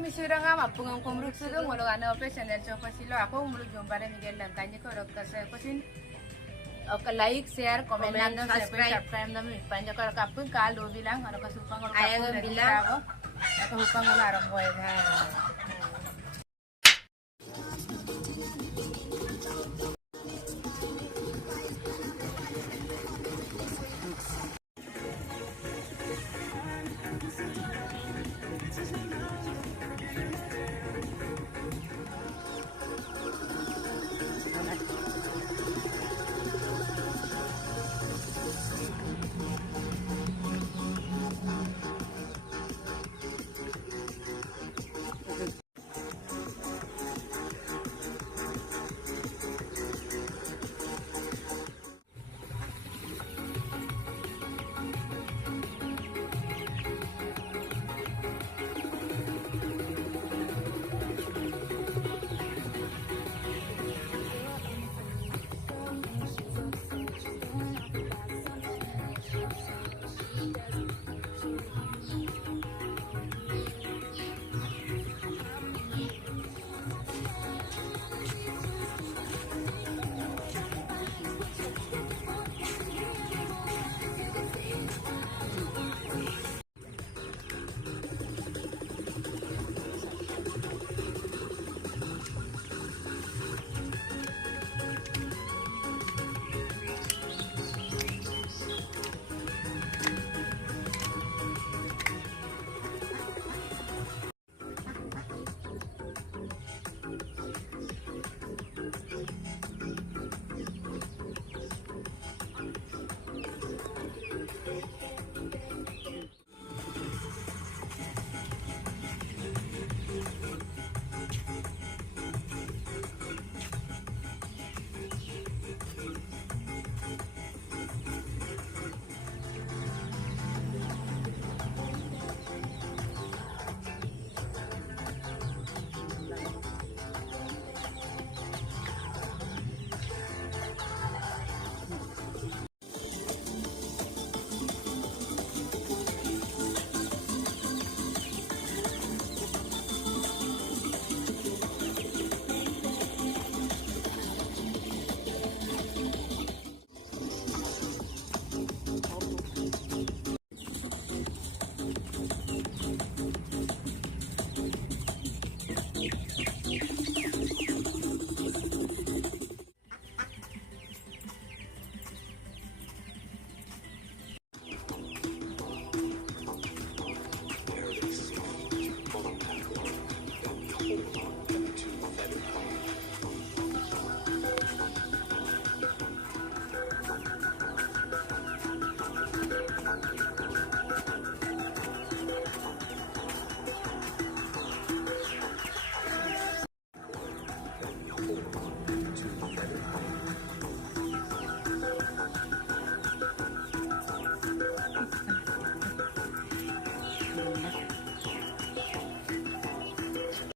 misirang nga mapungang kumruk sudong walau ano pa channel chopa silo ako mulu jombare Miguel langkanya ko rokka sa kusin oka like share comment nandang subscribe nang panja ko kapun kalo bilang ano kasupang ko Ayaw bilang. ako hupang ko arang boy ha